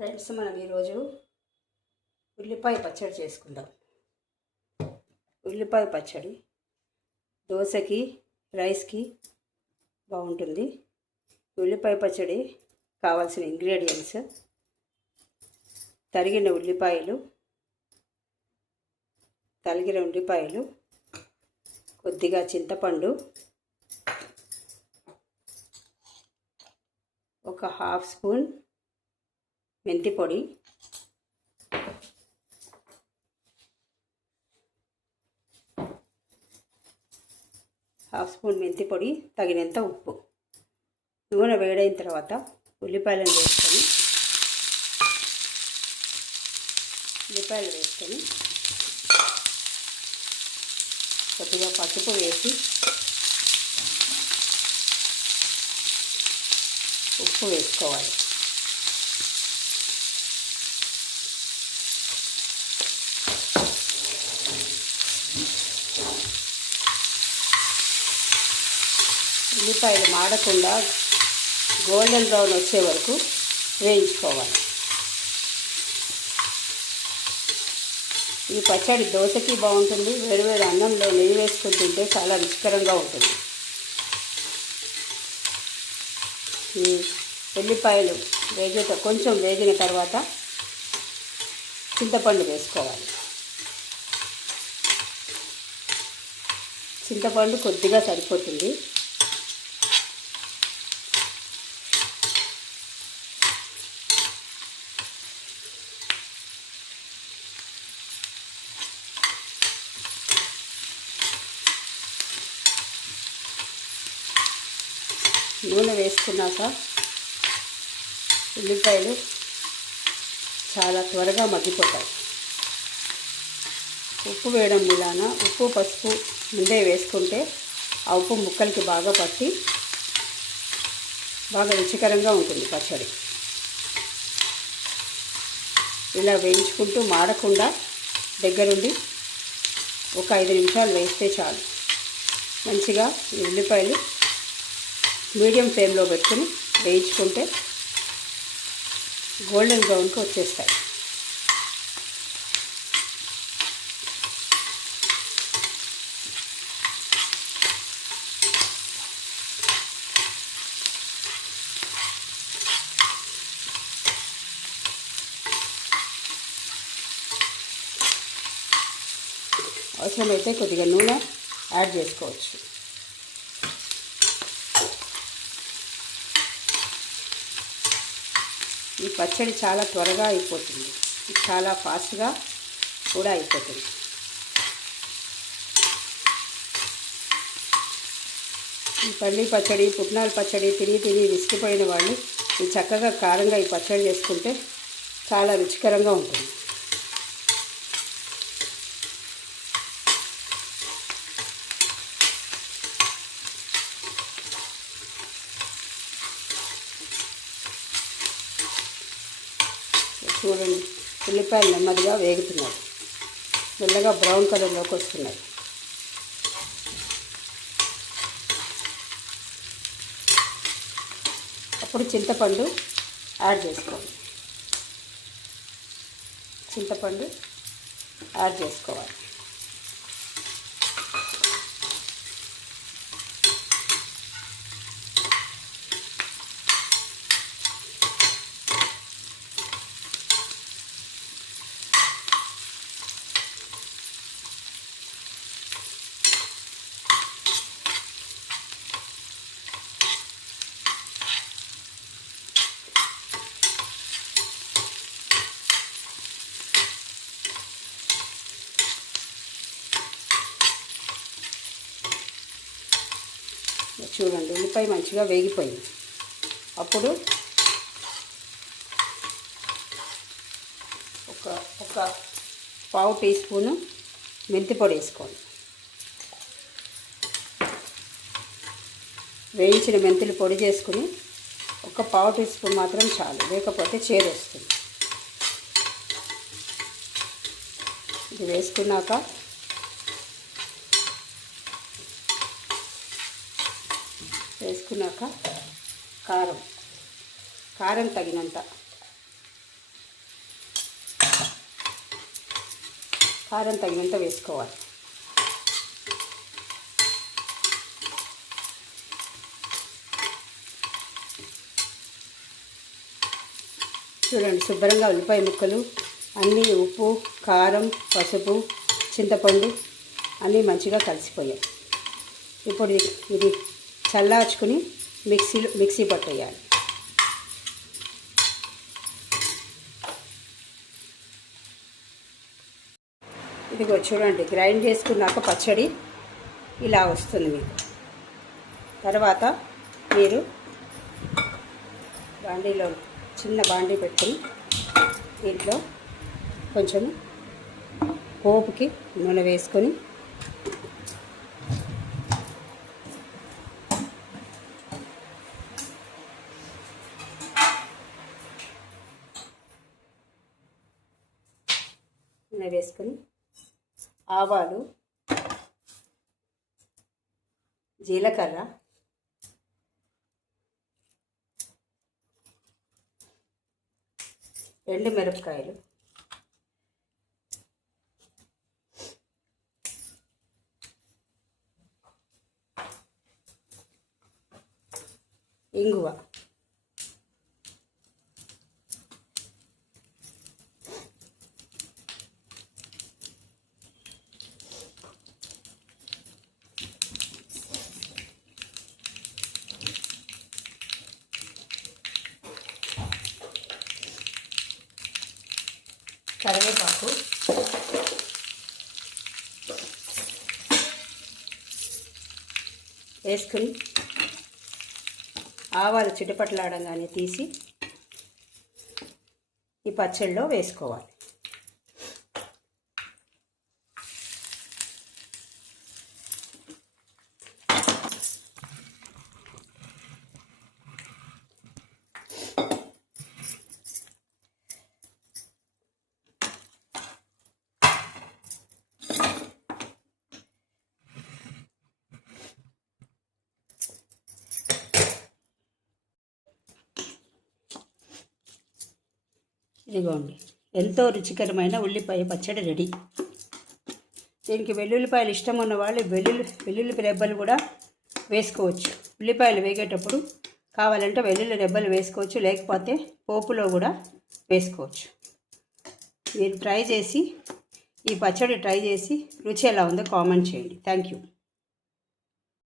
Friends, మనం ఈరోజు ఉల్లిపాయ పచ్చడి చేసుకుందాం. ఉల్లిపాయ పచ్చడి దోశకి, రైస్కి బాగుంటుంది. ఉల్లిపాయ పచ్చడి కావాల్సిన ఇంగ్రీడియంట్స్: తరిగిన ఉల్లిపాయలు, కొద్దిగా చింతపండు, ఒక హాఫ్ స్పూన్ మెంతి పొడి, తగినంత ఉప్పు. నూనె వేడైన తర్వాత ఉల్లిపాయలు వేసుకొని కొద్దిగా పసుపు వేసి ఉప్పు వేసుకోవాలి. ఉల్లిపాయలు మాడకుండా గోల్డెన్ బ్రౌన్ వచ్చే వరకు వేయించుకోవాలి. ఈ పచ్చడి దోశకి బాగుంటుంది. వేడివేడి అన్నంలో నెయ్యి వేసుకుని తింటే చాలా రుచికరంగా ఉంటుంది. ఈ ఉల్లిపాయలు కొంచెం వేగిన తర్వాత చింతపండు వేసుకోవాలి. చింతపండు కొద్దిగా సరిపోతుంది. నూనె వేసుకున్నాక ఉల్లిపాయలు చాలా త్వరగా మగ్గిపోతాయి. ఉప్పు వేయడం వలన ఉప్పు, పసుపు ముందే వేసుకుంటే ఆ ఉప్పు ముక్కలకి బాగా పట్టి బాగా రుచికరంగా ఉంటుంది పచ్చడి. ఇలా వేయించుకుంటూ మాడకుండా దగ్గరుండి ఒక 5 నిమిషాలు వేస్తే చాలు. మంచిగా ఈ ఉల్లిపాయలు మీడియం ఫ్లేమ్లో పెట్టుకుని వేయించుకుంటే గోల్డెన్ బ్రౌన్కి వచ్చేస్తాయి. అవసరమైతే కొద్దిగా నూనె యాడ్ చేసుకోవచ్చు. ఈ పచ్చడి చాలా త్వరగా అయిపోతుంది. చాలా ఫాస్ట్గా కూడా అయిపోతుంది. ఈ పల్లి పచ్చడి, పుట్నాల పచ్చడి తిని విసిగిపోయిన వాళ్ళు ఈ చక్కగా కారంగా ఈ పచ్చడి చేసుకుంటే చాలా రుచికరంగా ఉంటుంది. చూడండి, ఉల్లిపాయలు నెమ్మదిగా వేగుతున్నాయి, మెల్లగా బ్రౌన్ కలర్లోకి వస్తున్నాయి. అప్పుడు చింతపండు యాడ్ చేసుకోవాలి. చూడండి, ఉల్లిపాయ మంచిగా వేగిపోయింది. అప్పుడు ఒక పావు టీ స్పూను మెంతి పొడి వేసుకోండి. వేయించిన మెంతులు పొడి చేసుకుని ఒక పావు టీ స్పూన్ మాత్రం చాలు, లేకపోతే చేదు వస్తుంది. ఇది వేసుకున్నాక కారం తగినంత కారం తగినంత వేసుకోవాలి. చూడండి, శుభ్రంగా ఉల్లిపాయ ముక్కలు అన్నీ ఉప్పు, కారం, పసుపు, చింతపండు అన్నీ మంచిగా కలిసిపోయాయి. ఇప్పుడు ఇది చల్లార్చుకుని మిక్సీ పట్టేయాలి. ఇదిగో చూడండి, గ్రైండ్ చేసుకున్నాక పచ్చడి ఇలా వస్తుంది మీకు. తర్వాత మీరు బాండీలో చిన్న బాండీ పెట్టుకుని దీంట్లో కొంచెం పోపుకి నూనె వేసుకొని ఆవాలు, జీలకర్ర, ఎండు మిరపకాయలు, ఇంగువ, కరివేపాకు, వేసుకుని ఆవాలు చిటపట్లాడంగానే తీసి ఈ పచ్చడిలో వేసుకోవాలి. ఇదిగోండి, ఎంతో రుచికరమైన ఉల్లిపాయ పచ్చడి రెడీ. దీనికి వెల్లుల్లిపాయలు ఇష్టం ఉన్న వాళ్ళు వెల్లుల్లి రెబ్బలు కూడా వేసుకోవచ్చు. ఉల్లిపాయలు వేగేటప్పుడు కావాలంటే వెల్లుల్లి రెబ్బలు వేసుకోవచ్చు, లేకపోతే పోపులో కూడా వేసుకోవచ్చు. మీరు ఈ పచ్చడి ట్రై చేసి రుచి ఎలా ఉందో కామెంట్ చేయండి. Thank you.